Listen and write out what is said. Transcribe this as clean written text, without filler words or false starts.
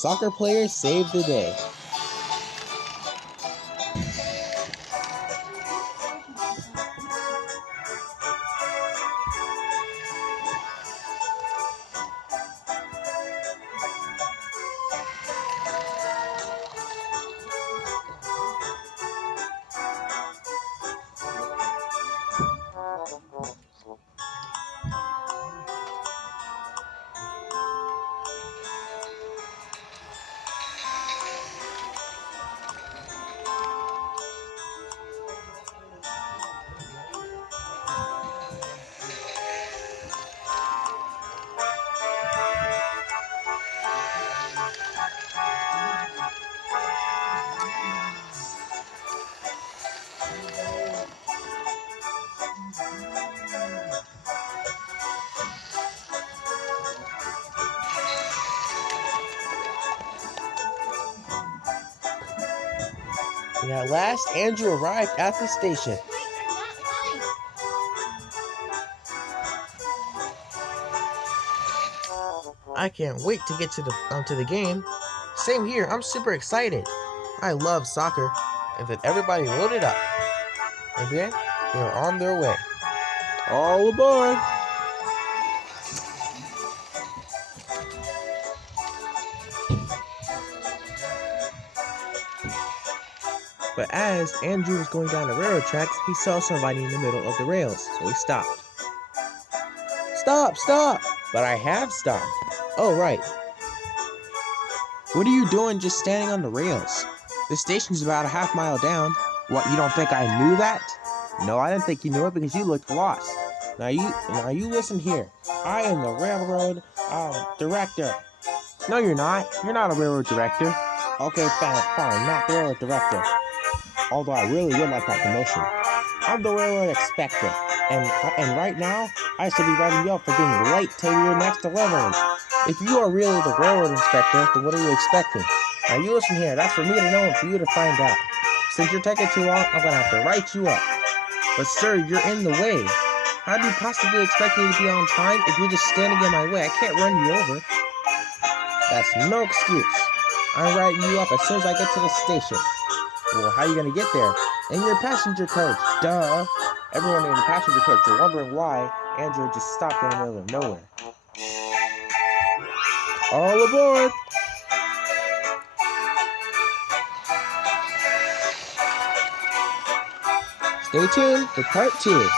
soccer players saved the day. And at last, Andrew arrived at the station. I can't wait to get to the game. Same here, I'm super excited. I love soccer. And then everybody loaded up. And then they were on their way. All aboard! But as Andrew was going down the railroad tracks, he saw somebody in the middle of the rails, so he stopped. Stop, stop! But I have stopped. Oh, right. What are you doing just standing on the rails? The station's about a half mile down. What, you don't think I knew that? No, I didn't think you knew it because you looked lost. Now you listen here. I am the railroad director. No, you're not. You're not a railroad director. Okay, fine, not the railroad director. Although I really would like that promotion. I'm the railroad inspector, and right now, I should be writing you up for being late to your next delivery. If you are really the railroad inspector, then what are you expecting? Now you listen here, that's for me to know and for you to find out. Since you're taking too long, I'm gonna have to write you up. But sir, you're in the way. How do you possibly expect me to be on time if you're just standing in my way? I can't run you over. That's no excuse. I'm writing you up as soon as I get to the station. Well, how are you gonna get there? In your passenger coach, duh. Everyone in the passenger coach are wondering why Andrew just stopped in the middle of nowhere. All aboard! Stay tuned for part 2.